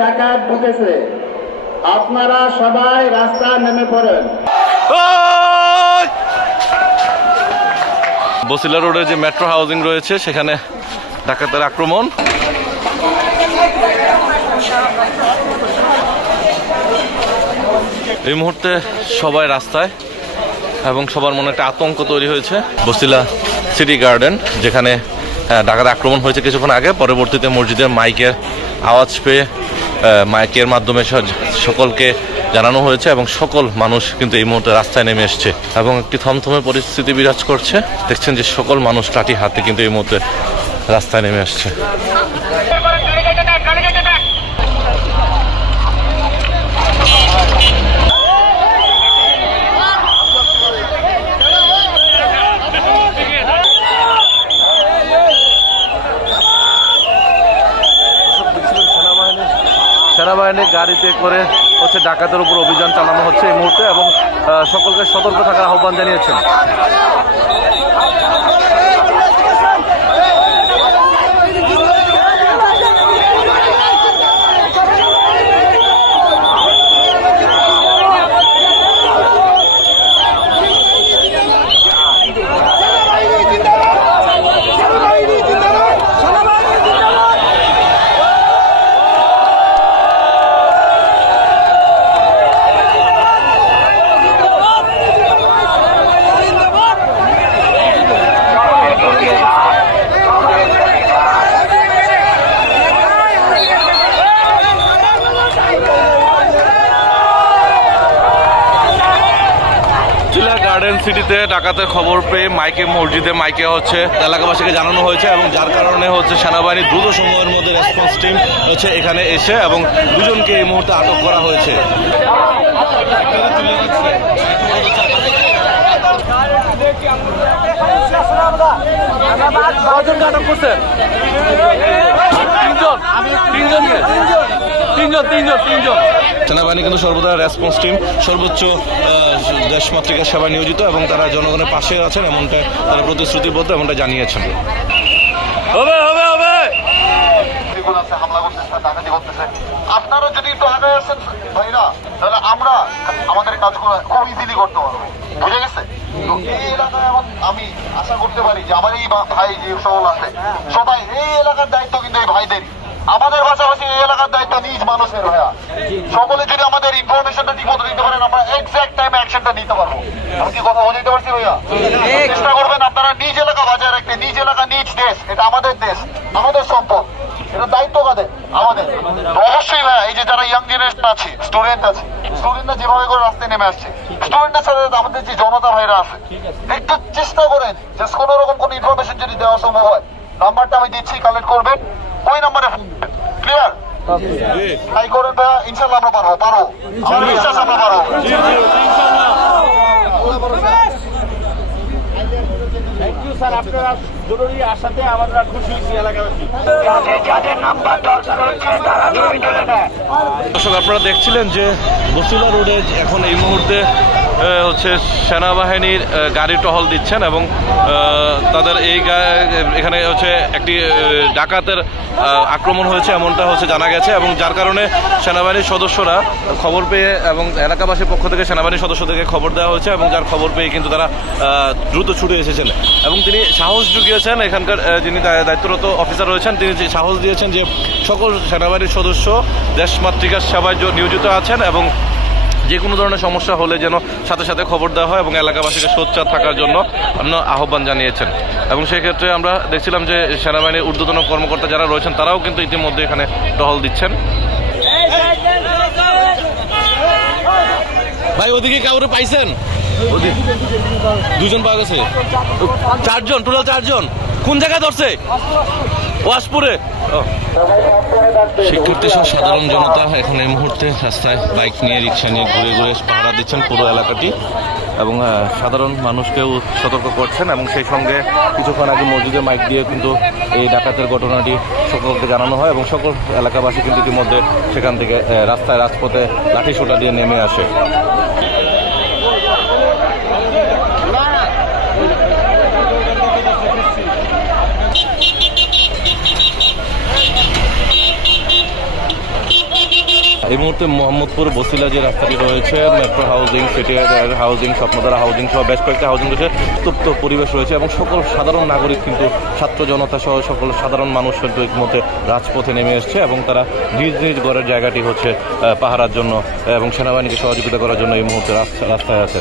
ডাকাত ঢুকেছে, আপনারা সবাই রাস্তায় নেমে পড়েন। বসিলা রোডে যে মেট্রো হাউজিং রয়েছে সেখানে ডাকাতের আক্রমণ। এই মুহূর্তে সবাই রাস্তায় এবং সবার মনে একটা আতঙ্ক তৈরি হয়েছে। বসিলা সিটি গার্ডেন যেখানে ডাকাত আক্রমণ হয়েছে কিছুক্ষণ আগে, পরবর্তীতে মসজিদের মাইকের আওয়াজ পেয়ে মাইকের মাধ্যমে সকলকে জানানো হয়েছে এবং সকল মানুষ কিন্তু এই মুহূর্তে রাস্তায় নেমে এসছে এবং একটি থমথমে পরিস্থিতি বিরাজ করছে। দেখছেন যে সকল মানুষ লাঠি হাতে কিন্তু এই মুহূর্তে রাস্তায় নেমে আসছে। সেনাবাহিনীর গাড়িতে করে ডাকাতের উপর অভিযান চালানো হচ্ছে এই মুহূর্তে এবং সকলকে সতর্ক থাকার আহ্বান জানিয়েছেন। সিটিতে ডাকাতের খবর পেয়ে মসজিদে মাইকে এলাকাবাসীকে জানানো হয়েছে এবং যার কারণে সেনাবাহিনী দ্রুত সময়ের মধ্যে রেসপন্স টিম এখানে এসে এবং দুজনকে এই মুহূর্তে আটক করা হয়েছে। আটক করছেন তিনজন। সেনাবাহিনী কিন্তু সর্বদা রেসপন্স টিম সর্বোচ্চ দেশমাতৃকার সেবায় নিয়োজিত এবং তারা জনগণের পাশে আছেন এমনটা তারা প্রতিশ্রুতিবদ্ধ এমনটা জানিয়েছেন। আপনারা যদি একটু আগে আসেন ভাইরা, তাহলে আমরা আমাদের কাজগুলো খুব ইজিলি করতে পারবো, বুঝে গেছে? এই এলাকায় এখন আমি আশা করতে পারি যে আমার এই ভাই যে সকল আছে সবাই এই এলাকার দায়িত্ব কিন্তু এই ভাইদেরই। আমাদের পাশাপাশি এই এলাকার দায়িত্ব নিজ মানুষের ভাইয়া। সকলে যদি আমাদের ইনফরমেশনটা ঠিক মতো দিতে পারেন, আমরা এক্সাক্ট টাইমে অ্যাকশনটা নিতে পারবো। আমি কি কথা বুঝতে পারছি ভাইয়া? চেষ্টা করবেন আপনারা নিজ এলাকা বাজায় রাখতে। নিজ এলাকা নিজ দেশ, এটা আমাদের দেশ, আমাদের সম্পদ, এটা দায়িত্ব কাদের? আমাদের। অবশ্যই ভাইয়া এই যে যারা ইয়াং জেনারেশন আছে, স্টুডেন্ট আছে, স্টুডেন্টরা যেভাবে করে রাস্তায় নেমে আসছে, স্টুডেন্টের সাথে আমাদের যে জনতা ভাইরা আছে, একটু চেষ্টা করেন যে কোনো রকম কোনো ইনফরমেশন যদি দেওয়া সম্ভব হয়, নাম্বারটা আমি দিচ্ছি, কালেক্ট করবেন, ওই নাম্বারে ক্লিয়ার তাই করেন ভাইয়া। ইনশাল্লাহ আমরা পারবো, আমার বিশ্বাস আমরা পারবো। দর্শক আপনারা দেখছিলেন যে বসিলা রোডে এখন এই মুহূর্তে সেনাবাহিনীর গাড়ি টহল দিচ্ছেন এবং তাদের এখানে একটি ডাকাতের আক্রমণ হয়েছে এমনটা জানা গেছে এবং যার কারণে সেনাবাহিনীর সদস্যরা খবর পেয়ে এবং এলাকাবাসীর পক্ষ থেকে সেনাবাহিনীর সদস্যদেরকে খবর দেওয়া হয়েছে এবং যার খবর পেয়ে কিন্তু তারা দ্রুত ছুটে এসেছেন এবং তিনি সাহস জুগিয়েছেন। এখানকার যিনি দায়িত্বরত অফিসার রয়েছেন তিনি সাহস দিয়েছেন যে সকল সেনাবাহিনীর সদস্য দেশমাতৃকার সেবায় নিয়োজিত আছেন এবং যে কোনো ধরনের সমস্যা হলে যেন সাথে সাথে খবর দেওয়া হয় এবং এলাকাবাসীকে সোচ্চার থাকার জন্য আহ্বান জানিয়েছেন। এবং সেক্ষেত্রে আমরা দেখছিলাম যে সেনাবাহিনীর ঊর্ধ্বতন কর্মকর্তা যারা রয়েছেন তারাও কিন্তু ইতিমধ্যে এখানে টহল দিচ্ছেন। ভাই ওদিকে কাউরে পাইছেন? দুজন পাওয়া গেছে, চারজন, টোটাল চারজন। কোন জায়গায় ধরছে? ওয়াশপুরে। শিক্ষার্থী সহ সাধারণ জনতা এখন এই মুহূর্তে রাস্তায় বাইক নিয়ে, রিক্সা নিয়ে ঘুরে ঘুরে পাহারা দিচ্ছেন পুরো এলাকাটি এবং সাধারণ মানুষকেও সতর্ক করছেন এবং সেই সঙ্গে কিছুক্ষণ আগে মসজিদে মাইক দিয়ে কিন্তু এই ডাকাতের ঘটনাটি সকলকে জানানো হয় এবং সকল এলাকাবাসী কিন্তু ইতিমধ্যে সেখান থেকে রাস্তায় রাজপথে লাঠি সোটা দিয়ে নেমে আসে। এই মুহূর্তে মোহাম্মদপুর বসিলা যে রাস্তাটি রয়েছে, metro housing, city housing, Swapnadhara housing সহ বেশ কয়েকটা হাউজিং রয়েছে, উত্তপ্ত পরিবেশ রয়েছে এবং সকল সাধারণ নাগরিক কিন্তু ছাত্র জনতা সহ সকল সাধারণ মানুষ কিন্তু এই মুহূর্তে রাজপথে নেমে এসছে এবং তারা নিজ নিজ ঘরের জায়গাটি হচ্ছে পাহারার জন্য এবং সেনাবাহিনীকে সহযোগিতা করার জন্য এই মুহূর্তে রাস্তায় আছে।